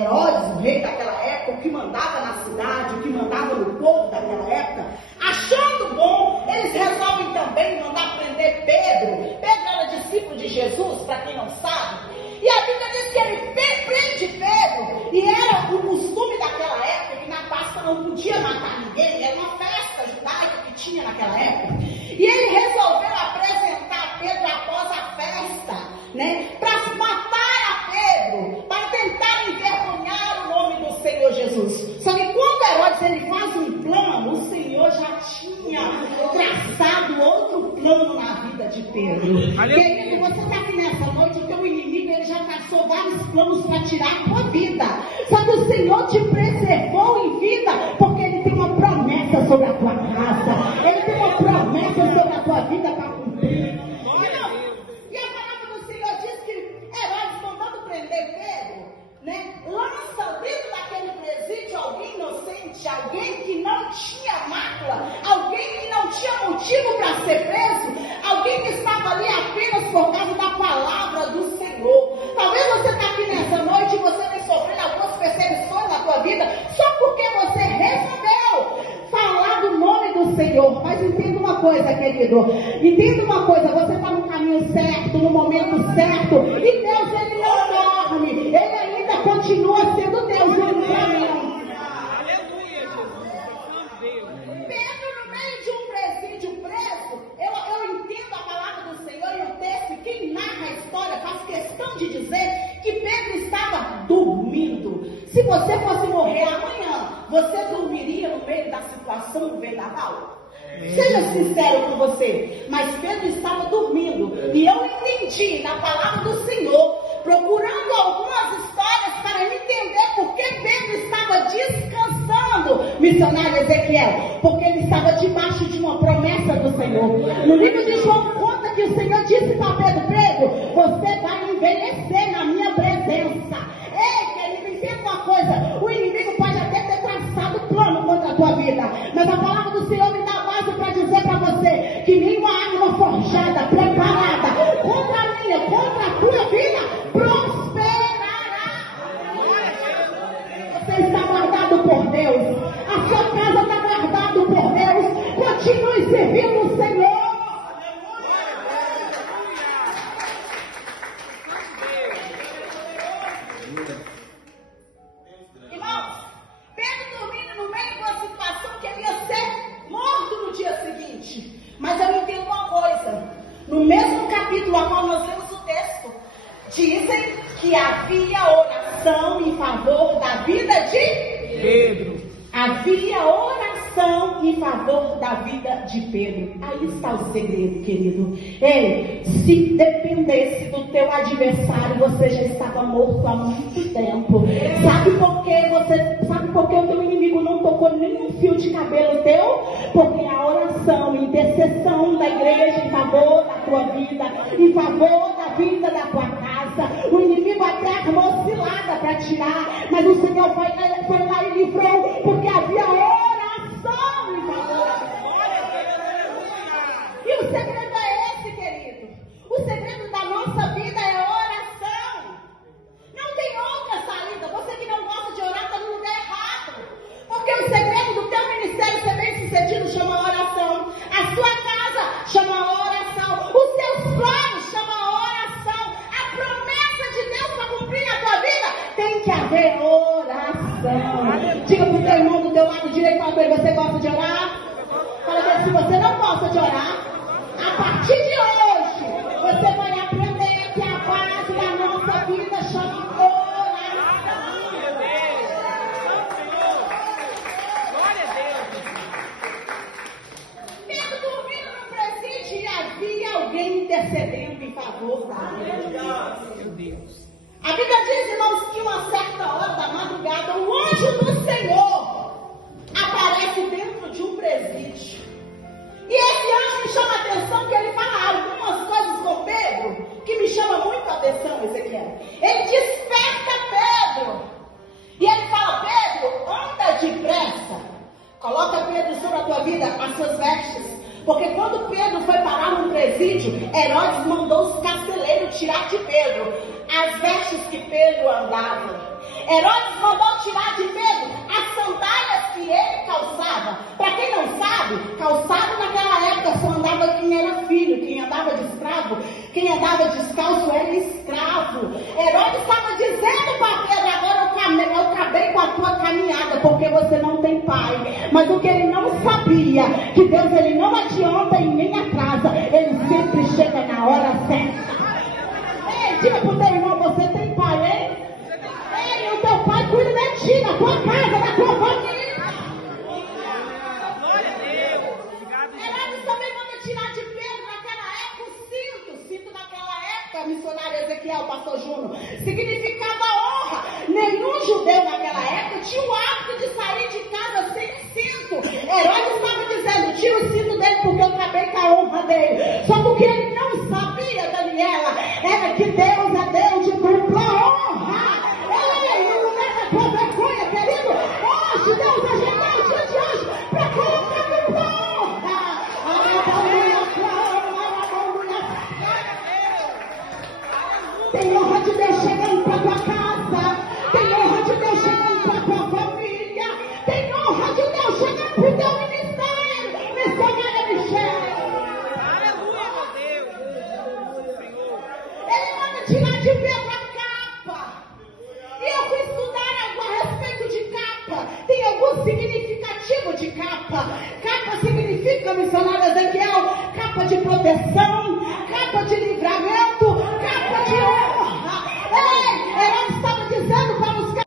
Herodes, o rei daquela época, o que mandava na cidade, o que mandava no povo daquela época, achando bom, eles resolvem também mandar prender Pedro. Pedro era discípulo de Jesus, para quem não sabe. E a Bíblia diz que ele prende Pedro. E era o costume daquela época, que na Páscoa não podia matar ninguém. Era uma festa judaica que tinha naquela época. E ele resolveu apresentar Pedro após a festa, né, para matar a Pedro, para tentar envergonhar o nome do Senhor Jesus. Só que quando Herodes ele faz um plano, o Senhor já tinha traçado outro plano na vida de Pedro. Querido, você está aqui nessa noite, o teu inimigo ele já traçou vários planos para tirar a tua vida. Só que o Senhor te preservou em vida, porque Ele tem uma promessa sobre a tua casa. Ele tem uma promessa sobre a tua vida para cumprir. E a palavra do Senhor diz que Herodes, mandando prender Pedro, né, lança dentro daquele presídio alguém inocente, alguém que não tinha mácula, alguém que não tinha motivo para ser preso, alguém que estava ali apenas por causa da palavra do Senhor. Talvez você está aqui nessa noite e você tenha sofrido algumas perseguições na tua vida só porque você resolveu falar do nome do Senhor. Mas entenda uma coisa, querido, entenda uma coisa, você está no caminho certo, no momento certo, e Deus ele não dorme, Ele ainda continua sendo Deus no caminho. Pedro, no meio de um presídio preso, eu entendo a palavra do Senhor e o texto, quem narra a história faz questão de dizer que Pedro estava dormindo. Se você fosse morrer amanhã, você dormiria no meio da situação do vendaval? Seja sincero com você, mas Pedro estava dormindo, e eu entendi na palavra do Senhor, procurando algumas histórias para entender por que Pedro estava descansando, missionário Ezequiel, porque ele estava debaixo de uma promessa do Senhor. No livro de João conta que o Senhor disse para Pedro: Pedro, você vai envelhecer na minha presença. Ei, querido, entenda uma coisa, o inimigo pode até ter traçado plano contra a tua vida, mas a palavra do Senhor me dá base para dizer para você que nenhuma arma forjada, preparada contra a minha, contra a tua vida, prosperará. Você está guardado por Deus, a sua casa está guardada por Deus. Continue servindo o Senhor. Irmãos, Pedro dormindo no meio de uma situação que ele ia ser morto no dia seguinte. Mas eu entendo uma coisa, no mesmo capítulo a qual nós lemos o texto, dizem que havia oração em favor da vida de Pedro. Havia oração em favor da vida de Pedro. Aí está o segredo, querido. Ei, se dependesse do teu adversário, você já estava morto há muito tempo. Sabe por que o teu inimigo não tocou nenhum fio de cabelo teu? Porque a oração, a intercessão da igreja em favor da tua vida, em favor da vida da tua casa. O inimigo até armou cilada para tirar, mas o Senhor foi lá e livrou, porque havia oração em favor. E o segredo é esse, querido. O segredo da nossa vida é oração. Não tem outra saída. Você que não gosta de orar está no lugar errado. Porque o segredo do teu ministério ser bem sucedido chama oração. A sua casa chama oração. Os seus planos chamam oração. A promessa de Deus para cumprir na tua vida tem que haver oração. Diga para o teu irmão do teu lado direito, fala para ele: você gosta de orar? Fala para ele: se você não gosta de orar, a partir de hoje você vai aprender que a base da nossa vida chama oração. Glória a Deus. Pedro dormindo no presídio e havia alguém intercedendo em favor da vida. Meu Deus. A Bíblia diz, irmãos, que uma certa hora da madrugada o anjo do Senhor aparece dentro de um presídio. E esse anjo me chama a atenção, que ele fala algumas coisas com Pedro que me chama muito a atenção, Ezequiel. Ele desperta Pedro. E ele fala: Pedro, anda depressa. Coloca, Pedro, sobre a tua vida as suas vestes. Porque quando Pedro foi parar no presídio, Herodes mandou os casteleiros tirar de Pedro as vestes que Pedro andava. Herodes mandou tirar de Pedro as sandálias que ele calçava. Para quem não sabe, calçado naquela época só andava quem era filho, quem andava de escravo, quem andava descalço era escravo. Herodes estava dizendo para Pedro: agora eu acabei com a tua caminhada, porque você não tem pai. Mas o que ele não sabia, que Deus ele não adianta e nem atrasa, ele sempre chega na hora certa. Ei, diga pro teu irmão: você tem pai, hein? Ei, o teu pai cuida de ti, da tua casa, da tua família. Herodes também manda tirar de Pedro naquela época o cinto naquela época, missionário Ezequiel, pastor Júnior, significava honra. Nenhum judeu naquela época tinha o hábito de sair de casa sem cinto. Herodes estava dizendo: tira o cinto dele porque eu acabei com a honra dele. Só que o que ele não sabia, Daniela, era que Deus é Deus de dupla honra. Ei, no lugar da tua vergonha, querido, hoje Deus agendou o dia de hoje para colocar dupla honra. Tem honra de Deus chegando para tua casa. Tem honra de Deus chegando para tua família. Tem honra de Deus chegando para o teu ministério. Missionária Michele. Ele manda tirar de Pedro a capa. E eu fui estudar algo a respeito de capa. Tem algum significativo de capa.